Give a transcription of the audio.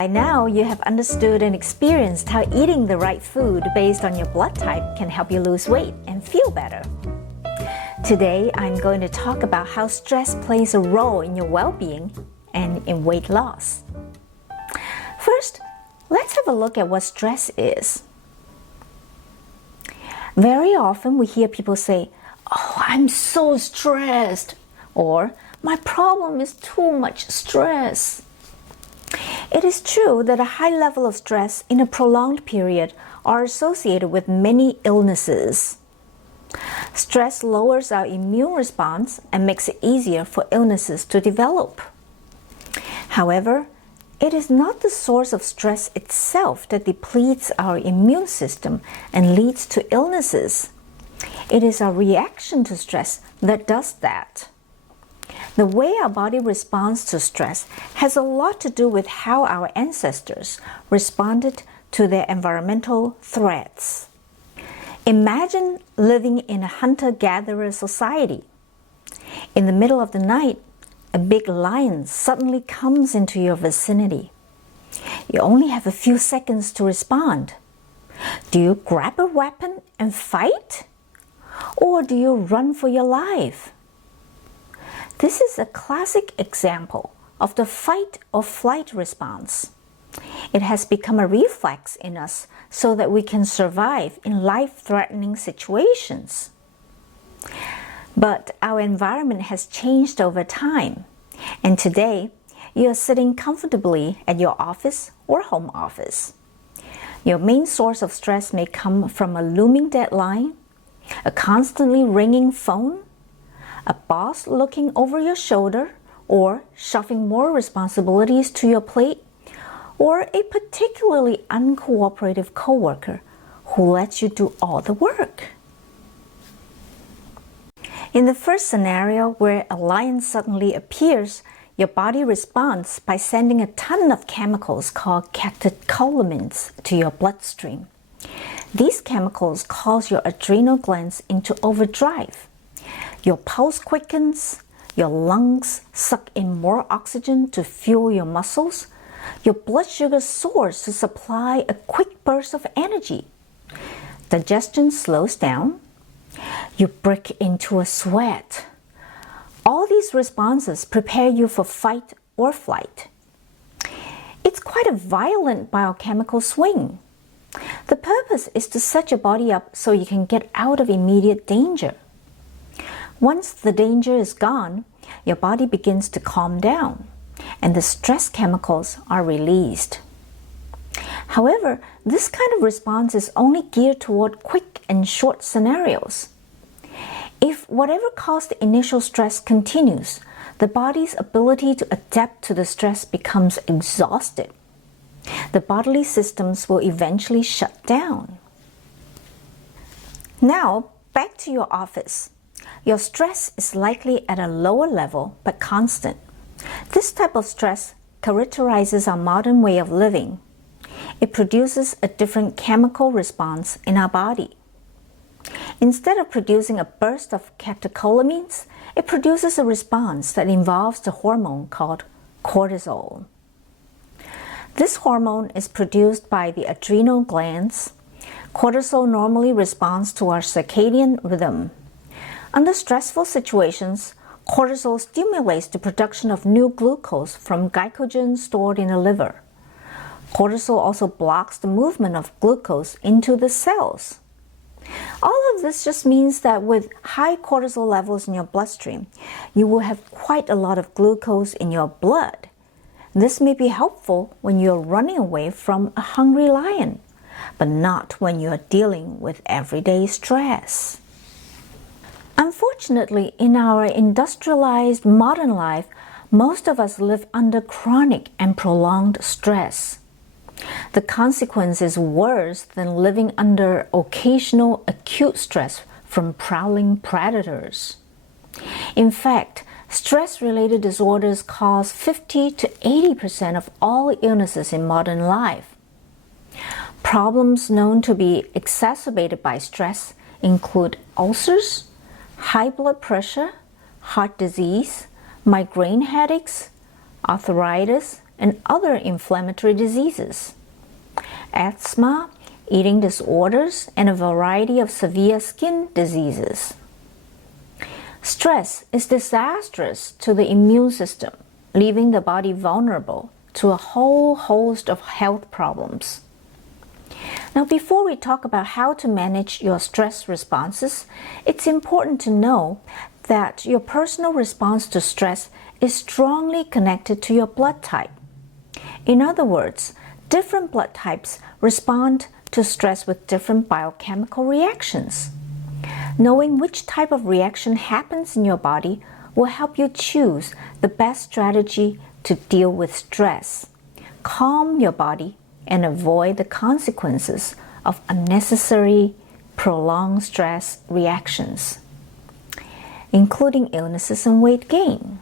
By now, you have understood and experienced how eating the right food based on your blood type can help you lose weight and feel better. Today, I'm going to talk about how stress plays a role in your well-being and in weight loss. First, let's have a look at what stress is. Very often we hear people say, "Oh, I'm so stressed," or "My problem is too much stress." It is true that a high level of stress in a prolonged period are associated with many illnesses. Stress lowers our immune response and makes it easier for illnesses to develop. However, it is not the source of stress itself that depletes our immune system and leads to illnesses. It is our reaction to stress that does that. The way our body responds to stress has a lot to do with how our ancestors responded to their environmental threats. Imagine living in a hunter-gatherer society. In the middle of the night, a big lion suddenly comes into your vicinity. You only have a few seconds to respond. Do you grab a weapon and fight? Or do you run for your life? This is a classic example of the fight or flight response. It has become a reflex in us so that we can survive in life-threatening situations. But our environment has changed over time, and today you are sitting comfortably at your office or home office. Your main source of stress may come from a looming deadline, a constantly ringing phone, a boss looking over your shoulder or shoving more responsibilities to your plate, or a particularly uncooperative coworker who lets you do all the work. In the first scenario, where a lion suddenly appears, your body responds by sending a ton of chemicals called catecholamines to your bloodstream. These chemicals cause your adrenal glands into overdrive. Your pulse quickens, your lungs suck in more oxygen to fuel your muscles, your blood sugar soars to supply a quick burst of energy. Digestion slows down, you break into a sweat. All these responses prepare you for fight or flight. It's quite a violent biochemical swing. The purpose is to set your body up so you can get out of immediate danger. Once the danger is gone, your body begins to calm down, and the stress chemicals are released. However, this kind of response is only geared toward quick and short scenarios. If whatever caused the initial stress continues, the body's ability to adapt to the stress becomes exhausted. The bodily systems will eventually shut down. Now, back to your office. Your stress is likely at a lower level but constant. This type of stress characterizes our modern way of living. It produces a different chemical response in our body. Instead of producing a burst of catecholamines, it produces a response that involves the hormone called cortisol. This hormone is produced by the adrenal glands. Cortisol normally responds to our circadian rhythm. Under stressful situations, cortisol stimulates the production of new glucose from glycogen stored in the liver. Cortisol also blocks the movement of glucose into the cells. All of this just means that with high cortisol levels in your bloodstream, you will have quite a lot of glucose in your blood. This may be helpful when you're running away from a hungry lion, but not when you're dealing with everyday stress. Unfortunately, in our industrialized modern life, most of us live under chronic and prolonged stress. The consequence is worse than living under occasional acute stress from prowling predators. In fact, stress-related disorders cause 50 to 80% of all illnesses in modern life. Problems known to be exacerbated by stress include ulcers, high blood pressure, heart disease, migraine headaches, arthritis, and other inflammatory diseases, asthma, eating disorders, and a variety of severe skin diseases. Stress is disastrous to the immune system, leaving the body vulnerable to a whole host of health problems. Now, before we talk about how to manage your stress responses, it's important to know that your personal response to stress is strongly connected to your blood type. In other words, different blood types respond to stress with different biochemical reactions. Knowing which type of reaction happens in your body will help you choose the best strategy to deal with stress, calm your body, and avoid the consequences of unnecessary, prolonged stress reactions, including illnesses and weight gain.